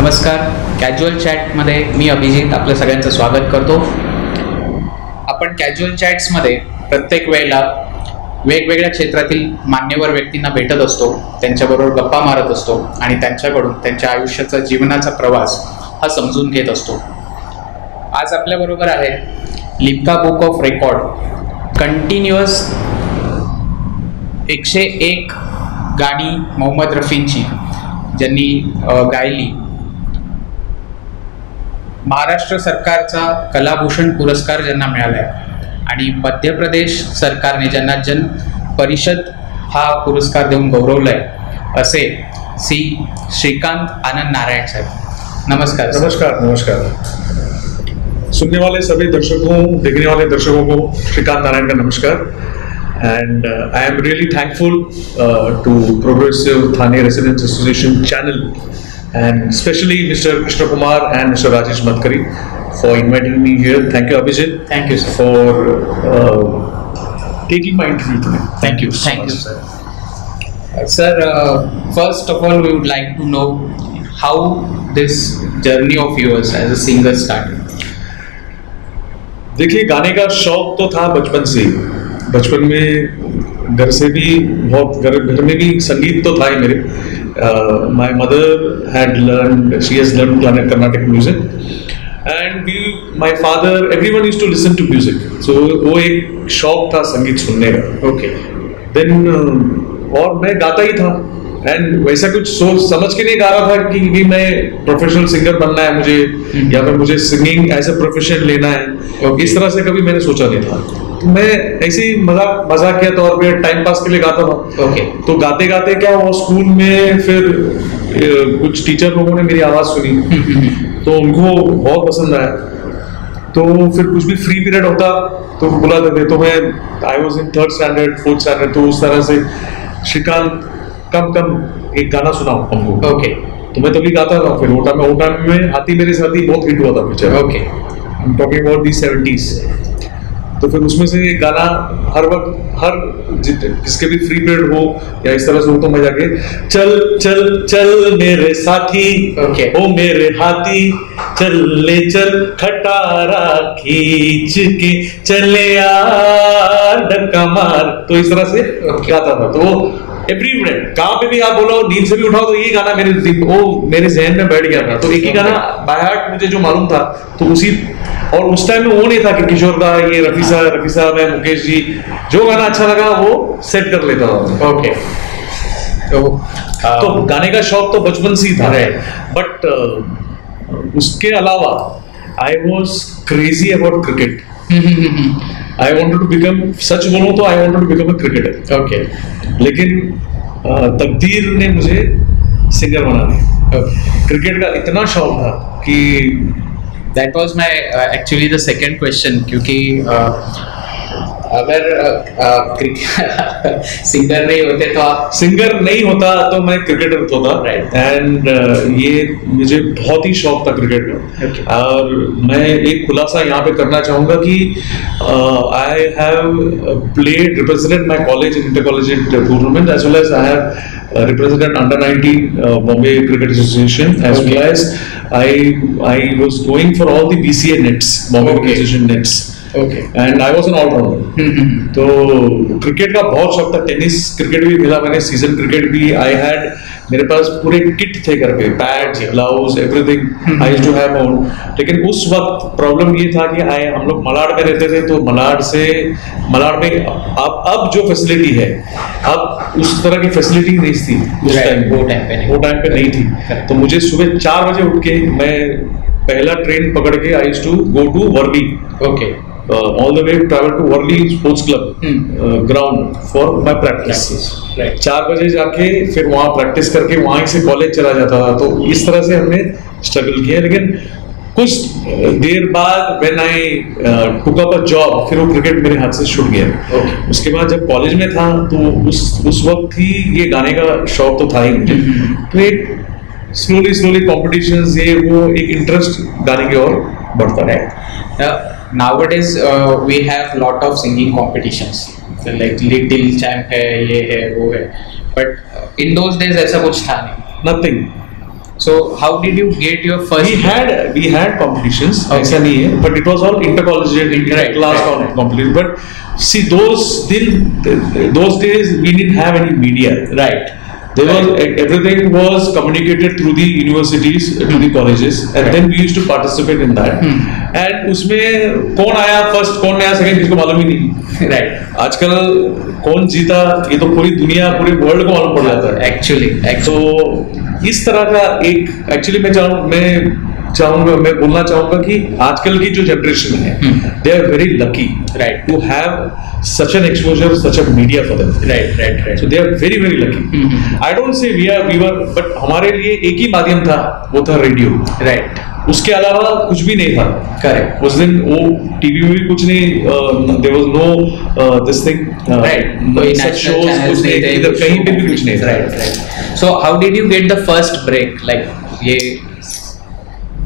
नमस्कार. कॅज्युअल चॅटमध्ये मी अभिजित आपलं सगळ्यांचं स्वागत करतो. आपण कॅज्युअल चॅट्समध्ये प्रत्येक वेळेला वेगवेगळ्या क्षेत्रातील मान्यवर व्यक्तींना भेटत असतो, त्यांच्याबरोबर गप्पा मारत असतो आणि त्यांच्याकडून त्यांच्या आयुष्याचा जीवनाचा प्रवास हा समजून घेत असतो. आज आपल्याबरोबर आहे Limca book of record continuous 101 गाणी मोहम्मद रफींची ज्यांनी गायली. महाराष्ट्र सरकारचा कलाभूषण पुरस्कार ज्यांना मिळाला आहे आणि मध्य प्रदेश सरकारने ज्यांना जन परिषद हा पुरस्कार देऊन गौरवलं आहे असे श्रीकांत आनंद नारायण साहेब. नमस्कार. नमस्कार. नमस्कार. सुनने वाले सभी दर्शकों, देखने वाले दर्शकों को श्रीकांत नारायण का नमस्कार. And I am really thankful to Progressive Thane Residents Association channel and especially Mr. Krishna Kumar and Mr. Rajesh Madkari for inviting me here. Thank you, Abhijit. Thank you, sir, for taking my interview today. Thank you. Thank you, sir. Sir, first of all, we would like to know how this journey of yours as a singer started. देखिए, गाने का शौक तो था बचपन से. बचपन में घर से भी बहुत घर में भी संगीत तो था ही मेरे. My mother had learn she has learn Carnatic music and my father everyone used to listen to music. So वो एक शौक था संगीत सुनने का. ओके. देन और मैं गाता ही था एंड वैसा कुछ सोच समझ के नहीं गा रहा था कि मैं प्रोफेशनल सिंगर बनना है मुझे या फिर मुझे सिंगिंग एज ए प्रोफेशन लेना है. इस तरह से कभी मैंने सोचा नहीं था. तो मैं ऐसे ही मजाक के तौर पे टाइम पास के लिए गाता था. ओके. तो गाते गाते क्या हुआ, स्कूल में फिर कुछ टीचर लोगों ने मेरी आवाज सुनी तो उनको बहुत पसंद आया. तो फिर कुछ भी फ्री पीरियड होता तो बुलाते थे. तो मैं I was in 3rd standard 4th standard. तो उस तरह से श्रीकांत कम एक गाना सुनाओ हमको. ओके. तो मैं तभी गाता था. फिर वो टाइम में हाथी मेरे साथी बहुत हिट हुआ था picture. Okay. I am talking about the 70s. तो फिर उसमें से एक गाना हर वक्त जिसके भी फ्री पीरियड हो या इस तरह से हो तो मैं जाके चल चल चल मेरे साथी, ओ मेरे हाथी, चल ले चल खटारा खींच के चले यार डक्का मार. तो इस तरह से गाता था. तो एवरी मिनट कहाँ पे भी आप बोलो, नींद से भी उठाओ तो ये गाना मेरे जहन में बैठ गया था. तो एक ही गाना बाय हार्ट मुझे जो मालूम था तो उसी. और उस टाइम में वो नहीं था कि किशोर दा, ये रफी साहब है, मुकेश जी, जो गाना अच्छा लगा वो सेट कर लेता था. ओके. तो गाने का शौक तो बचपन से ही था. बट उसके अलावा I was crazy about cricket. I wanted to become, सच बोलूं तो I wanted to become a cricketer. Okay. लेकिन तकदीर ने मुझे सिंगर बना दिया. क्रिकेट का इतना शौक था कि That was my actually the second question, क्योंकि अगर सिंगर नहीं होते तो आप सिंगर नहीं होता तो मैं क्रिकेटर होता. राइट. एंड ये मुझे बहुत ही शौक था क्रिकेट का. और मैं एक खुलासा यहाँ पे करना चाहूंगा कि I have played represented my college in inter collegiate tournament as well as I have represented under 19 Bombay Cricket Association as well as I was going for all the BCA nets, Bombay Cricket Association nets. Okay. And I was an all-rounder. तो cricket का बहुत शौक था. Tennis cricket भी मिला मैंने, season cricket भी. I had, मेरे पास पूरे किट थे घर पे, pads, gloves, everything I used to have own. लेकिन उस वक्त प्रॉब्लम ये था कि हम लोग मलाड में रहते थे. तो मलाड में अब जो फैसिलिटी है, अब उस तरह की फैसिलिटी नहीं थी उस टाइम. वो टाइम पे नहीं थी. तो मुझे सुबह 4 बजे उठ के मैं पहला ट्रेन पकड़ के I used to go to Worli. Okay. all the way travel to Worli Sports Club ground for my practice. 4 बजे जाके फिर वहाँ प्रैक्टिस करके वहाँ से कॉलेज चला जाता था. तो इस तरह से हमने स्ट्रगल किया. लेकिन कुछ देर बाद when I took up a job, फिर वो क्रिकेट मेरे हाथ से छूट गया. उसके बाद जब कॉलेज में था तो उस वक्त ही ये गाने का शौक तो था ही मुझे. तो एक स्लोली कॉम्पिटिशंस, ये वो एक इंटरेस्ट गाने की ओर बढ़ता है. Nowadays we have lot of singing competitions, so like Little Champ है, ये है, वो है. But in those days ऐसा कुछ था नहीं. Nothing. So how did you get your first? We had competitions. Okay. ऐसा नहीं है, but it was all inter-collegiate, inter-class competition. But see, those days we didn't have any media. Right. Everything was communicated through the universities to the colleges, and then we used to participate in that. And उसमें कौन आया first, कौन आया second, किसको मालूम ही नहीं. Right. आजकल कौन जीता ये तो पूरी दुनिया, पूरे वर्ल्ड को मालूम पड़ जाता है. Actually. तो इस तरह का एक एक्चुअली मैं बोलना चाहूंगा कि आजकल की जो जनरेशन है, they are very lucky to have such an exposure, such a media for them. Right. So they are very lucky. I don't say we were, but हमारे लिए एक ही माध्यम था, वो था रेडियो. Right. उसके अलावा कुछ भी नहीं था. Correct. उस दिन वो टीवी में भी कुछ नहीं, there was no this thing. Right. कोई such national shows कुछ नहीं, इधर कहीं पे भी कुछ नहीं था. Right. So how did you get the first break? Like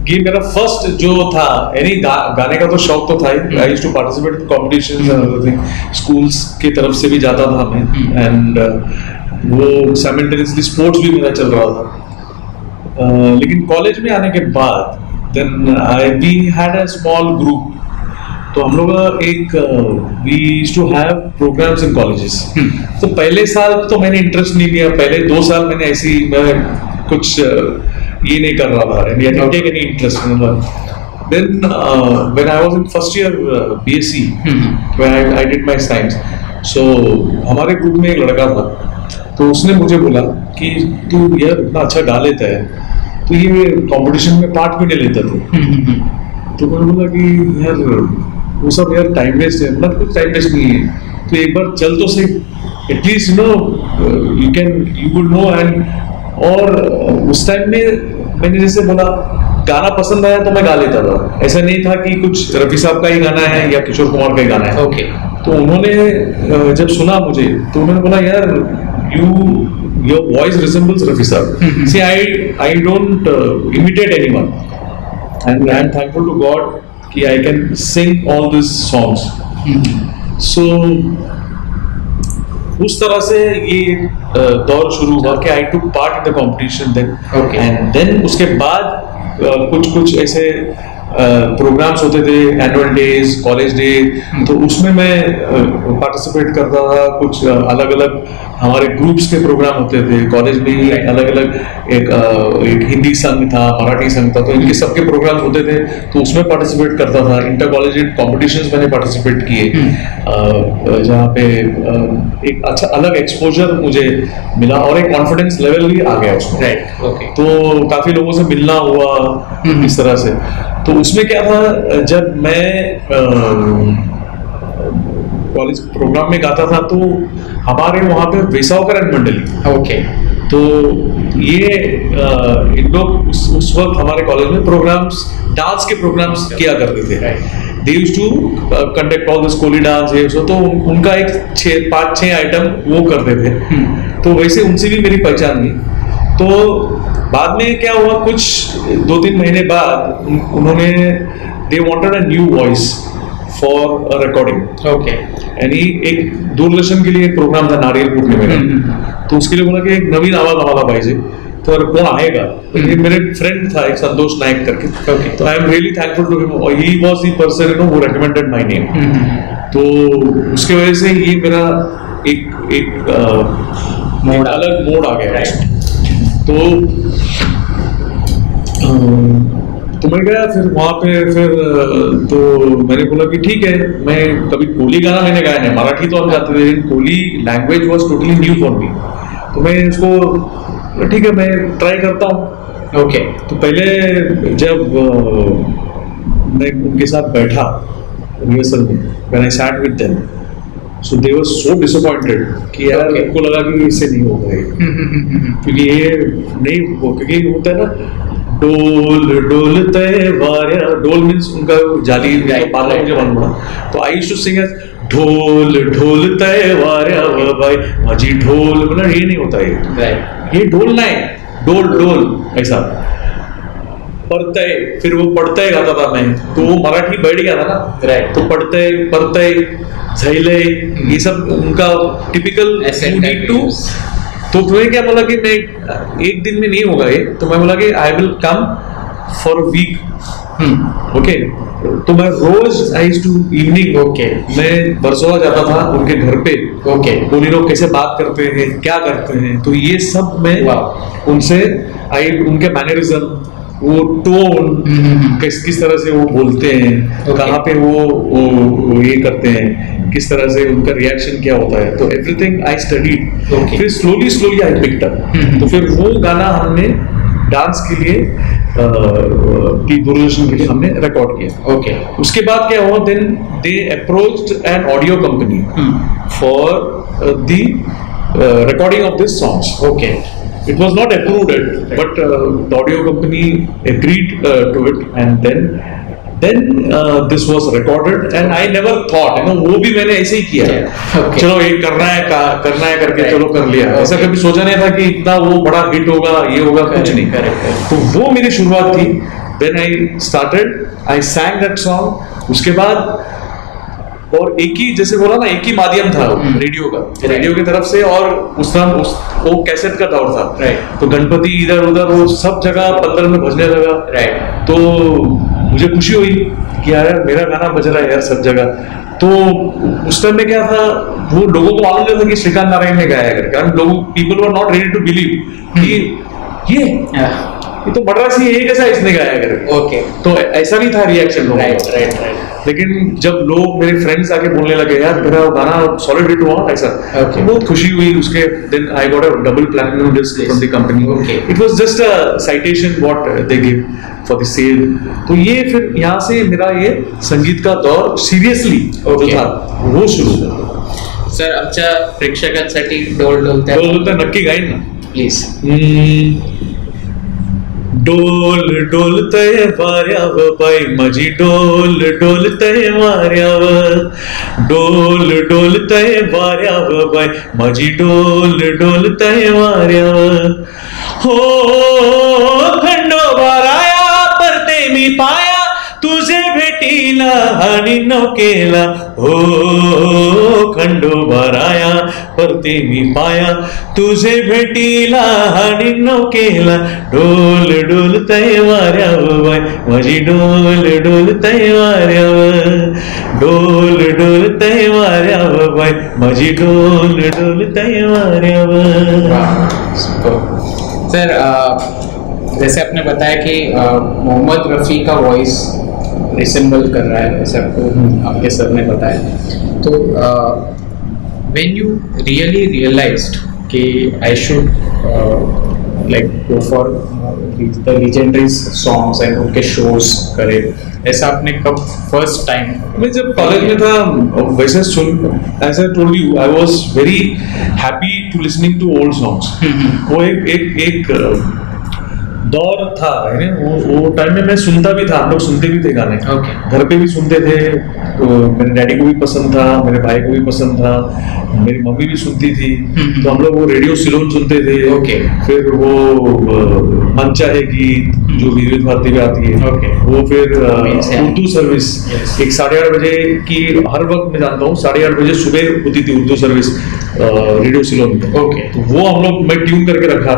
ये मेरा फर्स्ट जो था, यानी गाने का तो शौक तो था ही. I used to participate in competitions and everything. Schools की तरफ से भी जाता था मैं, एंड वो साइमल्टेनियसली स्पोर्ट्स भी मेरा चल रहा था. लेकिन कॉलेज में आने के बाद then we had a small group. तो हम लोग एक we used to have programmes in colleges. तो पहले साल तो मैंने इंटरेस्ट नहीं लिया. पहले 2 साल मैंने ऐसी कुछ ये नहीं कर रहा था, and I didn't take any interest in it. Then when I was in first year BSc, when I did my science, so हमारे ग्रुप में एक लड़का था, तो उसने मुझे बोला कि तू यार इतना अच्छा गा लेता है, तो ये कंपटीशन में पार्ट भी नहीं लेता तू. तो मैंने बोला कि यार वो सब यार टाइम वेस्ट है. मतलब कुछ टाइम वेस्ट नहीं है, तो एक बार चल तो सही, at least you would know. And और उस टाइम में मैंने जैसे बोला, गाना पसंद आया तो मैं गा लेता था. ऐसा नहीं था कि कुछ रफी साहब का ही गाना है या किशोर कुमार का ही गाना है. Okay. तो उन्होंने जब सुना मुझे, तो उन्होंने बोला यार your voice resembles Rafi sahab. See I don't imitate anyone, and I am thankful to God कि I can sing all this songs. So उस तरह से ये दौर शुरू हुआ कि I took part in the competition then. And then उसके बाद कुछ ऐसे प्रोग्राम्स होते थे, एनुअल डेज, कॉलेज डे, तो उसमें मैं पार्टिसिपेट करता था. कुछ अलग अलग हमारे ग्रुप्स के प्रोग्राम होते थे कॉलेज में ही. अलग अलग एक हिंदी संघ था, मराठी संघ था, तो इनके सबके प्रोग्राम होते थे, तो उसमें पार्टिसिपेट करता था. इंटर कॉलेजिएट कॉम्पिटिशन्स मैंने पार्टिसिपेट किए, जहाँ पे एक अच्छा अलग एक्सपोजर मुझे मिला और एक कॉन्फिडेंस लेवल भी आ गया उसमें. तो काफी लोगों से मिलना हुआ इस तरह से. तो उसमें क्या था, जब मैं कॉलेज प्रोग्राम में गाता था, तो हमारे वहाँ पे वेसावकर एंड मंडली. तो ये इन लोग उस वक्त हमारे कॉलेज में प्रोग्राम्स, डांस के प्रोग्राम्स किया करते थे. They used to conduct all this Koli dance, ये तो उनका एक 5-6 आइटम वो करते थे. तो वैसे उनसे भी मेरी पहचान हुई. तो बाद में क्या हुआ, कुछ 2-3 महीने बाद उन्होंने they wanted a new voice for a recording. यानी एक दूरदर्शन के लिए एक प्रोग्राम था नारियलपुर में मेरा. तो उसके लिए बोला कि एक नवीन आवाज आम्हाला पाहिजे, तो कौन आएगा. तो ये मेरे फ्रेंड था एक संतोष नायक करके. तो I am really thankful to him. He was the person who recommended my name. तो उसके वजह से ये मेरा एक अलग मोड आ गया. तो मैं गया फिर वहाँ पे. फिर तो मैंने बोला कि ठीक है, मैं कभी कोली गाना मैंने गाया नहीं, मराठी तो हम गाते थे, लेकिन Koli language was totally new for me. तो मैं इसको ठीक है, मैं ट्राई करता हूँ. तो पहले जब मैं उनके साथ बैठा रिहर्सल में, when I sat with them, so they were so disappointed कि यार उनको लगा कि इससे नहीं होगा, क्योंकि ये नहीं हो, क्योंकि होता है ना डोल डोलते वारिया. डोल मीन्स उनका जाली पाला मुझे मालूम पड़ा. तो I used to sing as ढोल ढोलते वारिया भाई माझी ढोल. मतलब ये नहीं होता है, ये ढोल नहीं, डोल डोल ऐसा पढ़ते. फिर वो पढ़ते गाता था मैं, तो वो मराठी बैठ गया था ना. तो पढ़ते पढ़ते झैले, ये सब उनका टिपिकल. यू नीड टू तो तुम्हें क्या बोला कि मैं एक दिन में नहीं होगा ये, तो मैं बोला कि I will come for a week. Okay, तो मैं रोज आई टू इवनिंग, ओके, मैं वर्सोवा जाता था उनके घर पे। ओके, उन्हीं लोग कैसे बात करते हैं, क्या करते हैं, तो ये सब मैं उनसे उनके मैनरिज्म, वो टोन, किस तरह से वो बोलते हैं, कहाँ पे वो ये करते हैं, किस तरह से उनका रिएक्शन क्या होता है, तो एवरीथिंग आई स्टडीड। फिर स्लोली आई पिक्ड अप। तो फिर वो गाना हमने डांस के लिए की दूरदर्शन के लिए हमने रिकॉर्ड किया। ओके, उसके बाद क्या हुआ, then they approached an audio company for the recording of this songs. Okay. It was not approved yet, but the audio company agreed to it, and then this was recorded, and I never thought, वो भी मैंने ऐसे ही किया। Okay. चलो ये करना है करके चलो कर लिया। ऐसा कभी सोचा नहीं था कि इतना वो बड़ा हिट होगा, ये होगा, कुछ नहीं। तो वो मेरी शुरुआत थी। Then I started, I sang that song. उसके बाद और एक ही, जैसे बोला ना, एक ही माध्यम था रेडियो का, रेडियो की तरफ से, और वो कैसेट का दौर था। तो गणपति इधर उधर वो सब जगह पंद्रह में बजने लगा। तो मुझे खुशी हुई कि यार मेरा गाना बज रहा है यार सब जगह। तो उस टाइम में क्या था, वो लोगों को मालूम नहीं था कि श्रीकांत नारायण ने गाया करके, कारण लोग, people were not ready to believe कि ये तो मद्रासी, ये कैसा इसने गाया करके। ओके, तो ऐसा भी था रिएक्शन लोगों का। राइट। लेकिन जब लोग, मेरे फ्रेंड्स आके बोलने लगे यार मेरा गाना सॉलिड हिट हुआ ऐसा, तो बहुत खुशी हुई। उसके then I got a double platinum disc from the company. It was just a citation what they give for the sale. तो ये फिर यहाँ से मेरा ये संगीत का दौर सिरियसली जो था वो शुरू हुआ। सर, आमच्या प्रेक्षकांसाठी डोल डोलता नक्की गाईन ना प्लीज। डोल डोलतय वाऱ्याव बाई माझी, डोल डोलतय वाऱ्याव, डोल डोलतय वाऱ्याव बाई माझी, डोल डोलतय वाऱ्याव। हो खंडोबा राया परते मी पाया, तुझे भेटीला आणि नौकेला। हो खंडोबा राया परते मी पाया, तुझे भेटीला आणि नौकेला। डोल डोलतय वाऱ्याव बाई माझी, डोल डोलतय वाऱ्याव, डोल डोलतय वाऱ्याव बाई माझी, डोल डोलतय वाऱ्याव। सर, जैसे आपने बताया कि मोहम्मद रफ़ी का वॉइस रिसेंबल कर रहा है, ऐसे आपको आपके सर ने बताया, तो व्हेन यू रियली रियलाइज्ड कि I should like go for the legendary songs and उनके शोज करे, ऐसा आपने कब फर्स्ट टाइम? मैं जब कॉलेज में था वैसे as I told you, I was very happy to listening to old songs. वो एक दौर था, वो टाइम में मैं सुनता भी था, हम लोग सुनते भी थे गाने। घर पे भी सुनते थे, तो मेरे डैडी को भी पसंद था, मेरे भाई को भी पसंद था, मेरी मम्मी भी सुनती थी। तो हम लोग वो रेडियो सिलोन सुनते थे। फिर वो मन चाहे गीत जो विविध भारती में आती है, वो फिर उर्दू सर्विस एक 8:30 बजे की, हर वक्त मैं जानता हूँ 8:30 बजे सुबह होती थी उर्दू सर्विस रेडियो सिलोन में। तो वो हम लोग, मैं ट्यून करके रखता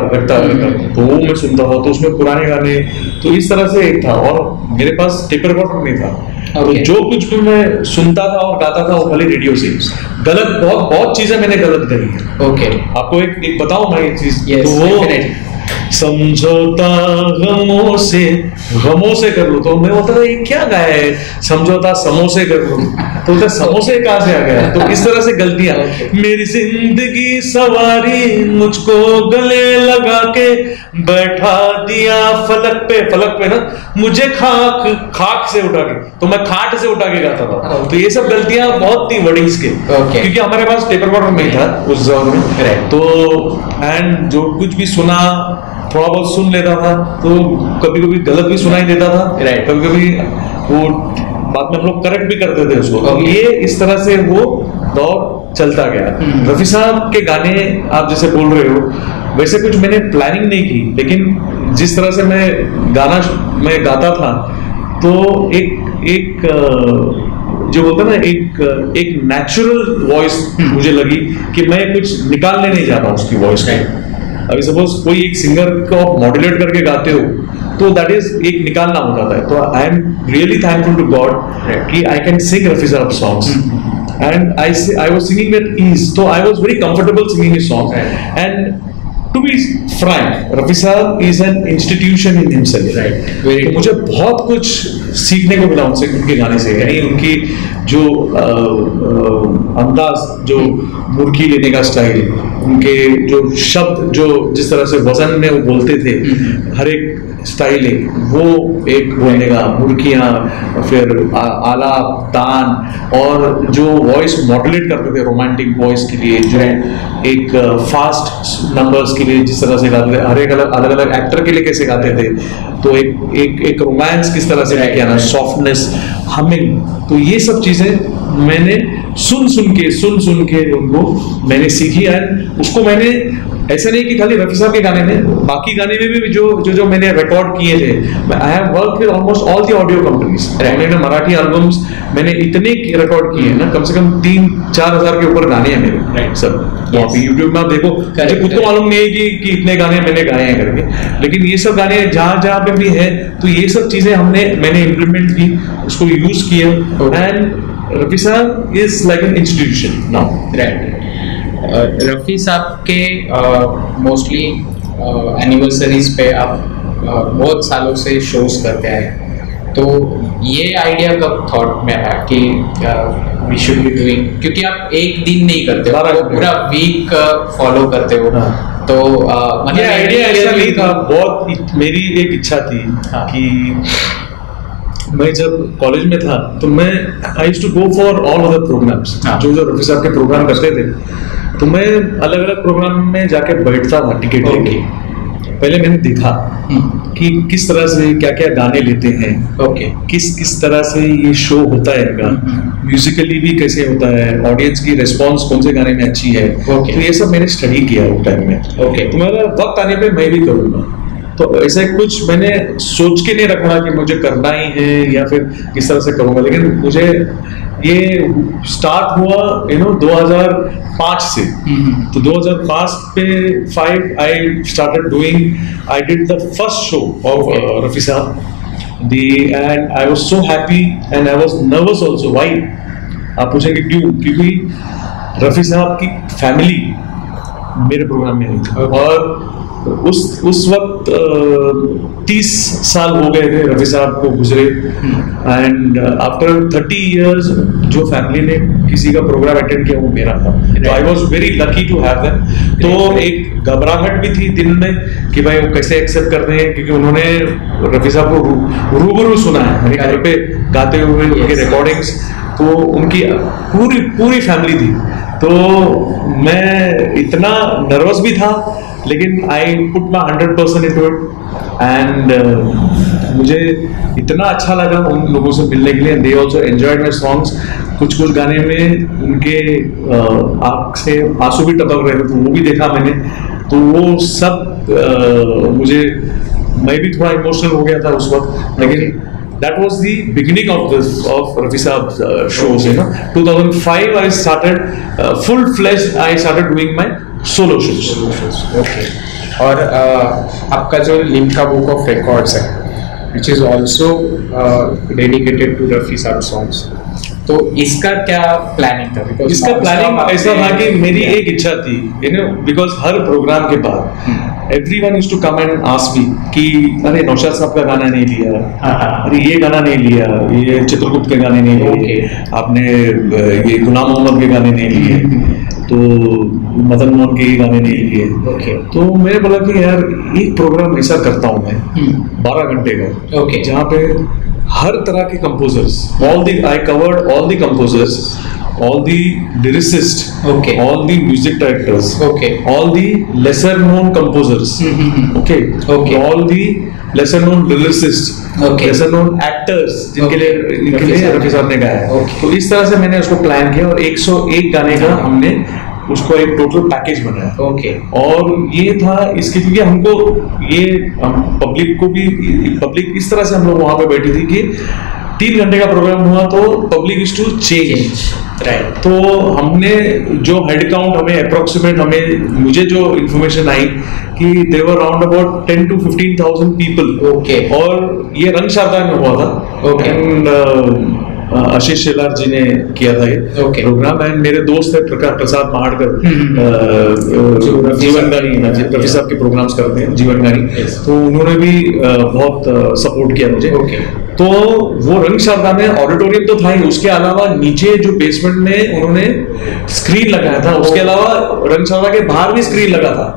तो वो मैं सुनता था, तो उसमें पुराने गाने, तो इस तरह से एक था। और मेरे पास टेप रिकॉर्डर नहीं था, तो जो कुछ भी मैं सुनता था और गाता था वो खाली रेडियो से। गलत बहुत चीजें मैंने गलत करी। आपको एक बताऊं मैं एक चीज, तो वो समझौता गमों से कर लो, तो मैं बोलता था ये क्या गाया है, समझौता समोसे कर लो, तो बोलता समोसे कहाँ से आ गया। तो इस तरह से गलतियां। मेरी जिंदगी सवारी मुझको गले लगा के बैठा दिया फलक पे ना, मुझे खाक से उठा के, तो मैं खाट से उठा के गाता था। तो ये सब गलतियां बहुत थी वर्डिंग्स के, क्योंकि हमारे पास टेप रिकॉर्डर नहीं था उस दौर में। तो एंड जो कुछ भी सुना थोड़ा बहुत सुन लेता था, तो कभी कभी गलत भी सुनाई देता था, कभी कभी वो बाद में हम लोग करेक्ट भी करते थे उसको। तो ये इस तरह से वो दौर चलता गया। रफी साहब के गाने आप जैसे बोल रहे हो, वैसे कुछ मैंने प्लानिंग नहीं की, लेकिन जिस तरह से मैं गाता था, तो एक जो बोलता ना, एक नेचुरल वॉइस मुझे लगी कि मैं कुछ निकालने नहीं जाता उसकी वॉइस को। अभी सपोज कोई एक सिंगर को आप मॉड्यूलेट करके गाते हो तो दैट इज एक निकालना हो जाता है. तो I am really thankful to God कि I can sing Rafi Sahab songs. And I was singing with ease, so I was very comfortable singing his songs. Right. And to be frank, Rafi Saab is an institution in himself. Right. तो मुझे बहुत कुछ सीखने को मिला उनसे, उनके गाने से. यानी उनकी जो अंदाज, जो मुर्की लेने का स्टाइल, उनके जो शब्द, जो जिस तरह से वजन में वो बोलते थे, हर एक स्टाइल है वो एक बोलने का, मुर्कियाँ, फिर आलाप, तान, और जो वॉइस मॉड्यूलेट करते थे रोमांटिक वॉइस के लिए, जो एक फास्ट नंबर्स के लिए जिस तरह से गाते थे, हर एक अलग अलग एक्टर के लिए कैसे गाते थे, तो एक रोमांस किस तरह से लेके आना, सॉफ्टनेस, हमिंग, तो ये सब चीजें मैंने सुन के उनको मैंने सीखी. एंड उसको मैंने ऐसा नहीं कि खाली रफी साहब के गाने में, बाकी गाने में भी जो मैंने रिकॉर्ड किए थे. I have work with almost all the audio companies. मैंने मराठी एल्बम्स मैंने इतने रिकॉर्ड किए हैं ना, कम से कम 3-4 हजार के ऊपर गाने हैं मेरे सब. तो यूट्यूब में आप देखो, मुझे खुद को मालूम नहीं है कि इतने गाने मैंने गाए हैं करके, लेकिन ये सब गाने जहाँ पे भी है, तो ये सब चीजें मैंने इम्प्लीमेंट की, उसको यूज किया. एंड रफी साहब is like an institution now. Right. Rafi साहब के मोस्टली एनिवर्सरीज पे आप बहुत सालों से शोज करते आए, तो ये आइडिया कब थॉट में आया कि वी शुड बी डूइंग, क्योंकि आप एक दिन नहीं करते हो, तो पूरा वीक फॉलो करते हो. तो मतलब आइडिया ऐसा नहीं था, बहुत मेरी एक इच्छा थी कि मैं जब कॉलेज में था तो मैं I used to go for all other programmes. जो रफी साहब के प्रोग्राम करते थे, तो मैं अलग अलग प्रोग्राम में जाके बैठता था टिकट लेके. पहले मैंने देखा कि किस तरह से क्या क्या गाने लेते हैं, किस तरह से ये शो होता है इनका, म्यूजिकली भी कैसे होता है, ऑडियंस की रिस्पॉन्स कौन से गाने में अच्छी है. तो ये सब मैंने स्टडी किया उस टाइम में. तो मेरा वक्त आने पे मैं भी करूँगा. तो ऐसा कुछ मैंने सोच के नहीं रखा कि मुझे करना ही है या फिर किस तरह से करूँगा, लेकिन मुझे ये स्टार्ट हुआ 2005 से. तो 2005 पे 5 I started doing, I did the first show of Rafi साहब, and I was so happy and I was nervous also. Why आप पूछेंगे क्यों? क्योंकि रफी साहब की फैमिली मेरे प्रोग्राम में आई थी. और उस वक्त 30 साल हो गए थे रफी साहब को गुजरे. एंड आफ्टर 30 इयर्स जो फैमिली ने किसी का प्रोग्राम अटेंड किया वो मेरा था. तो I was very lucky to have them. तो एक घबराहट भी थी दिल में कि भाई वो कैसे एक्सेप्ट कर रहे हैं, क्योंकि उन्होंने रफी साहब को रूबरू सुना है मेरे घर पे गाते हुए, उनके रिकॉर्डिंग्स, तो उनकी पूरी फैमिली थी. तो मैं इतना नर्वस भी था, लेकिन I put my 100% into it. And मुझे इतना अच्छा लगा उन लोगों से मिलने के लिए. They also enjoyed my songs. कुछ गाने में उनके आँख से आंसू भी टपक रहे थे, तो वो भी देखा मैंने. तो वो सब मैं भी थोड़ा इमोशनल हो गया था उस वक्त. लेकिन that was the beginning of Rafi Saab's shows. 2005 I started full-fledged. I started doing my solo shows. Okay. और आपका जो लिम्का बुक ऑफ रिकॉर्ड्स है, which is also dedicated to Rafi Saab songs, तो इसका क्या प्लानिंग था? इसका planning ऐसा था कि मेरी एक इच्छा थी, बिकॉज हर प्रोग्राम के बाद everyone used to come and ask me कि अरे नौशाद साहब का गाना नहीं लिया, अरे ये गाना नहीं लिया, ये चित्रगुप्त के गाने नहीं लिए, आपने ये गुलाम मोहम्मद के गाने नहीं लिए, तो मदन मोहन के गाने नहीं लिए. तो मैंने बोला कि यार एक प्रोग्राम ऐसा करता हूँ मैं 12 घंटे का, जहाँ पे हर तरह के composers, I covered all the composers, all the lyricists, all the music directors, all the lesser known composers, all the lesser known lyricists, lesser known actors जिनके लिए रफी साहब ने गाया है. तो इस तरह से मैंने उसको प्लान किया और 101 गाने का हमने उसको एक टोटल पैकेज बनाया. और ये था इसके, क्योंकि हमको ये पब्लिक इस तरह से हम लोग वहां पे बैठी थी कि 3 घंटे का प्रोग्राम हुआ तो public is to change, right. तो हमने जो हेड काउंट हमें अप्रोक्सीमेट मुझे जो इंफॉर्मेशन आई कि there were around about 10 to 15,000 people. Okay. और ये रंग शारदा में हुआ था। ओके। एंड आशीष शेलार जी ने किया था ये प्रोग्राम। एंड मेरे दोस्त है प्रसाद महाड़कर, जीवन गानी रफी साहब के प्रोग्राम्स करते हैं, जीवन गानी, तो उन्होंने भी बहुत सपोर्ट किया मुझे। तो वो रंग शारदा में ऑडिटोरियम तो था ही, उसके अलावा नीचे जो बेसमेंट में उन्होंने स्क्रीन लगाया था, उसके अलावा रंग शारदा के बाहर भी स्क्रीन लगा था।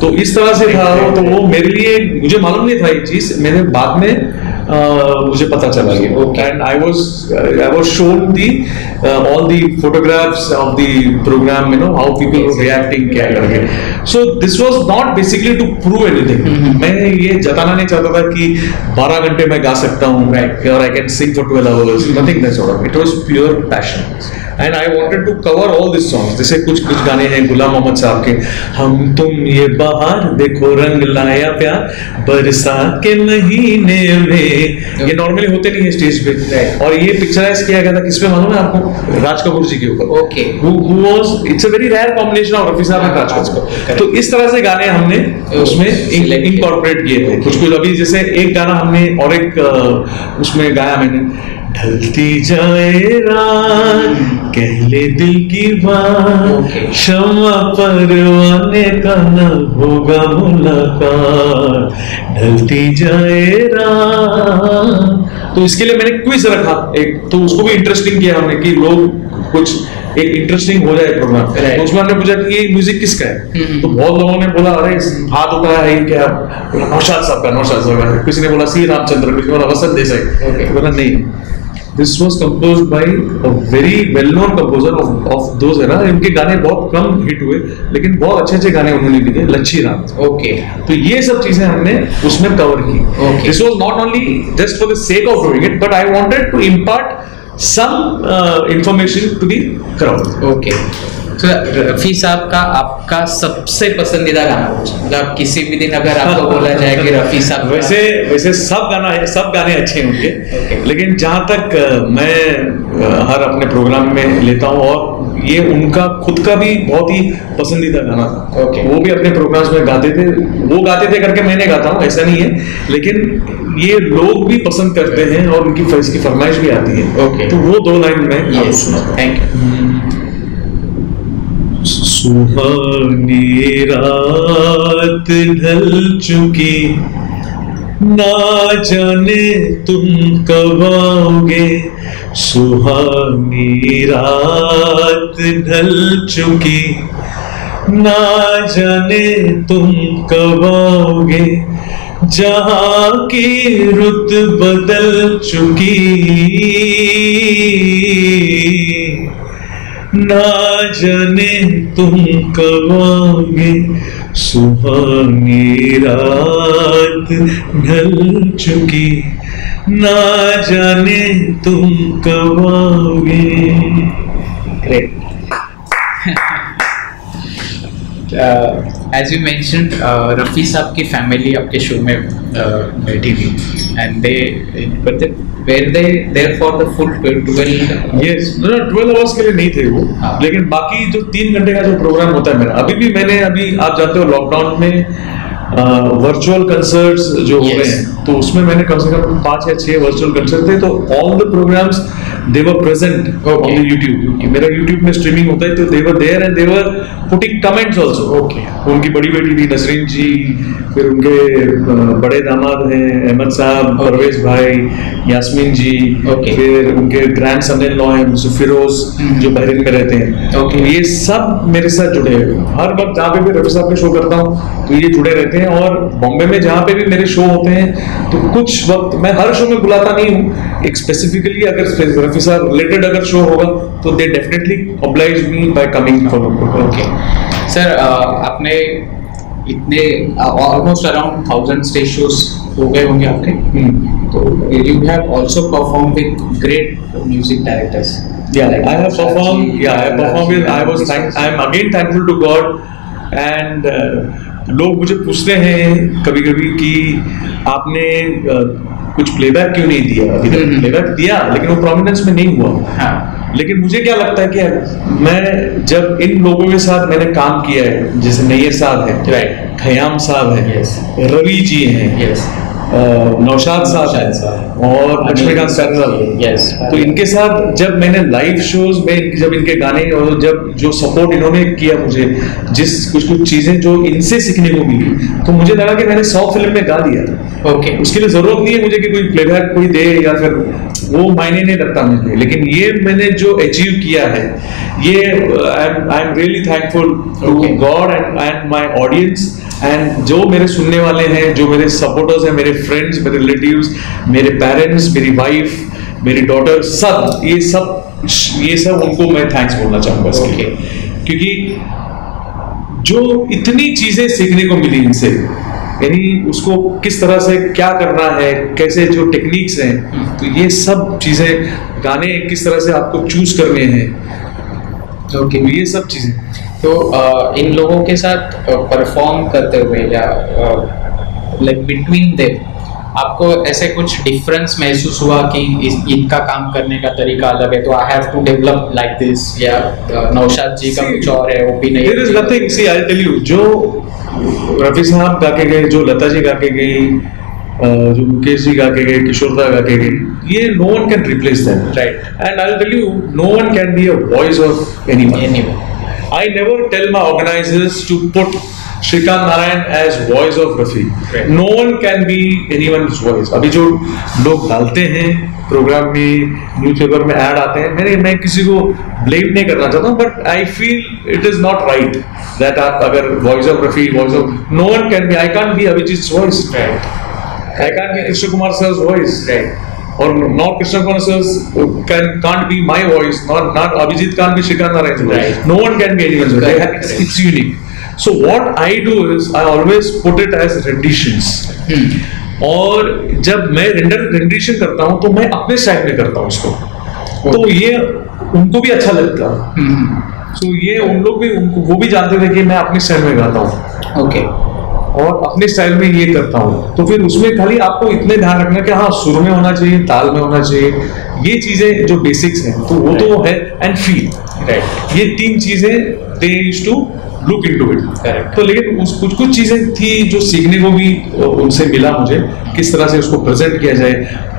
तो इस तरह से था। तो वो मेरे लिए, मुझे मालूम नहीं था ये चीज, मैंने बाद में मुझे पता चला ये। And I was shown the all the photographs of the programme, you know how people were reacting क्या करके। So this was not basically to prove anything. मैं ये जताना नहीं चाहता था कि 12 घंटे मैं गा सकता हूँ और I can sing for 12 hours, nothing that sort of. It was pure passion and I wanted to cover all this songs. जैसे कुछ गाने हैं गुलाम मोहम्मद साहब के, हम तुम ये बाहर देखो रंग लाया प्यार बरसात के महीने में, ये नॉर्मली होते नहीं है स्टेज पे। और ये पिक्चराइज किया गया था किस पे मालूम है आपको? राज कपूर जी के ऊपर। Okay. It's a very rare combination of Rafi साहब एंड राज कपूर। तो इस तरह से गाने हमने उसमें इनकॉर्पोरेट किए थे। कुछ अभी जैसे एक गाना हमने और एक उसमें गाया मैंने, ढलती जाए रात कह ले दिल की बात, शम्मा परवाने का न होगा मुलाकात, ढलती जाए रात। तो इसके लिए मैंने क्विज रखा एक, तो उसको भी इंटरेस्टिंग किया हमने कि लोग कुछ एक इंटरेस्टिंग हो जाए प्रोग्राम। तो उसमें हमने पूछा कि ये म्यूजिक किसका है? तो बहुत लोगों ने बोला अरे हाथ उठाया है क्या? नौशाद साहब का, नौशाद साहब का। किसी ने बोला सी रामचंद्र, किसी ने बोला वसंत देसाई। बोला नहीं, this was composed bye a very well known composer of those era. इनके गाने बहुत कम हिट हुए लेकिन बहुत अच्छे अच्छे गाने उन्होंने लिखे, लच्छी राम। ओके। तो ये सब चीजें हमने उसमें कवर की। This was not only just for the sake of doing it, but I wanted to impart some information to the crowd. Okay. तो रफी साहब का आपका सबसे पसंदीदा गाना, मतलब किसी भी दिन अगर आपको बोला जाए कि रफी साहब, वैसे सब गाने अच्छे होंगे। लेकिन जहाँ तक मैं हर अपने प्रोग्राम में लेता हूँ, और ये उनका खुद का भी बहुत ही पसंदीदा गाना था। वो भी अपने प्रोग्राम्स में गाते थे, वो गाते थे करके मैंने गाता हूँ ऐसा नहीं है, लेकिन ये लोग भी पसंद करते हैं और उनकी फरमाइश भी आती है। तो वो 2 लाइन में थैंक यू। सुहानी रात ढल चुकी, ना जाने तुम कब आओगे, सुहानी रात ढल चुकी, ना जाने तुम कब आओगे, जहां की रुत बदल चुकी, ना जाने तुम कब आओगे, सुहानी रात ढल चुकी, ना जाने तुम कब आओगे। Great. As you mentioned, Rafi साहब की फैमिली आपके शो में बैठी थी, and they were they there for the full 12? Yes, no, 12 hours के लिए नहीं थे वो, लेकिन बाकी जो 3 घंटे का जो प्रोग्राम होता है मेरा, अभी आप जानते हो लॉकडाउन में वर्चुअल कंसर्ट्स जो हो गए हैं, तो उसमें मैंने कम से कम 5 या 6 वर्चुअल कंसर्ट थे। तो all the programs they were present on the YouTube. मेरा यूट्यूब में स्ट्रीमिंग होता है, तो they were there and they were putting comments also. उनकी बड़ी बेटी थी नसरीन जी, फिर उनके बड़े दामाद हैं अहमद साहब, परवेज भाई, यास्मीन जी, फिर उनके ग्रैंड सन इन लॉ हैं फिरोज जो बहरीन में रहते हैं। ये सब मेरे साथ जुड़े हुए, हर वक्त जहाँ पे भी रफी साहब के शो करता हूँ तो ये जुड़े रहते हैं। और बॉम्बे में जहाँ पे भी मेरे शो होते हैं, तो कुछ वक्त मैं हर शो में बुलाता नहीं हूँ, एक स्पेसिफिकली अगर रफी साहब रिलेटेड अगर शो होगा तो they definitely oblige me by coming for. Okay sir, आपने इतने ऑलमोस्ट अराउंड 1000 स्टेज शोज हो गए होंगे आपके, तो you have also perform with great music directors. I have performed with, I am again thankful to God, and लोग मुझे पूछते हैं कभी-कभी कि आपने कुछ प्लेबैक क्यों नहीं दिया, अभी तक प्लेबैक दिया लेकिन वो प्रोमिनेंस में नहीं हुआ। हाँ। लेकिन मुझे क्या लगता है कि मैं जब इन लोगों के साथ मैंने काम किया है, जैसे नैयर साहब है, राइट, खयाम साहब है, Yes. रवि जी हैं, यस, नौशाद साहब है और लक्ष्मीकांत साहब, यस, तो इनके साथ जब मैंने लाइव शोज में जब इनके गाने और जब जो सपोर्ट इन्होंने किया मुझे, जिस कुछ चीजें जो इनसे सीखने को मिली, तो मुझे लगा कि मैंने 100 फिल्म में गा दिया। ओके, उसके लिए जरूरत नहीं है मुझे कि कोई प्लेबैक कोई दे या फिर वो मायने नहीं रखता मुझे, लेकिन ये मैंने जो अचीव किया है ये I am really thankful to God and my audience and जो मेरे सुनने वाले हैं, जो मेरे सपोर्टर्स हैं, मेरे फ्रेंड्स, मेरे रिलेटिव्स, मेरे पेरेंट्स, मेरी वाइफ, मेरी डॉटर, सब ये सब उनको मैं थैंक्स बोलना चाहूंगा इसके लिए, क्योंकि जो इतनी चीजें सीखने को मिली इनसे, यानी उसको किस तरह से क्या करना है, कैसे जो टेक्निक्स हैं, तो ये सब चीजें, गाने किस तरह से आपको चूज करने हैं, ओके, ये सब चीजें। तो इन लोगों के साथ परफॉर्म करते हुए या लाइक बिटवीन देम आपको ऐसे कुछ डिफरेंस महसूस हुआ कि इनका काम करने का तरीका अलग है तो I have to develop like this, या नौशाद जी का कुछ और है, वो भी नहीं? There is nothing, see I'll tell you, जो रफी साहब गा के गए, जो लता जी गा के गई, जो मुकेश जी गा के गए, किशोर दा गा के गए, ये no one can replace them, Right. and I'll tell you, no one can be a voice of anyone. Anyone. I never tell my organizers to put Shrikant Narayan as voice of Rafi. Right. No one can be anyone's voice. अभी जो लोग डालते हैं programme में, newspaper में add आते हैं, मैं किसी को ब्लेम नहीं करना चाहता हूँ, but I feel it is not right that आप अगर voice of Rafi, voice of, no one can be, I can't be Abhijeet voice, I can't be Krishna Kumar sir's voice, or not Krishna Kumar sir's can't be my voice, not Abhijit can't be Shrikant Narayan's voice. Right. No one can be anyone's voice. Right. It's unique. So what I do is I always put it as renditions. और जब मैं rendition करता हूँ तो मैं अपने style में करता हूँ उसको, तो ये उनको भी अच्छा लगता है। So ये उन लोग भी, वो भी जानते थे कि मैं अपने स्टाइल में गाता हूँ। ओके, और अपने स्टाइल में ये करता हूँ, तो फिर उसमें खाली आपको इतने ध्यान रखना कि हाँ सुर में होना चाहिए, ताल में होना चाहिए, ये चीजें जो बेसिक्स हैं तो वो तो है, एंड फील, राइट, ये 3 चीजें they used to look into it. Correct. तो लेकिन कुछ चीजें थी जो सीखने को भी उनसे मिला मुझे, किस तरह से उसको प्रेजेंट किया जाए,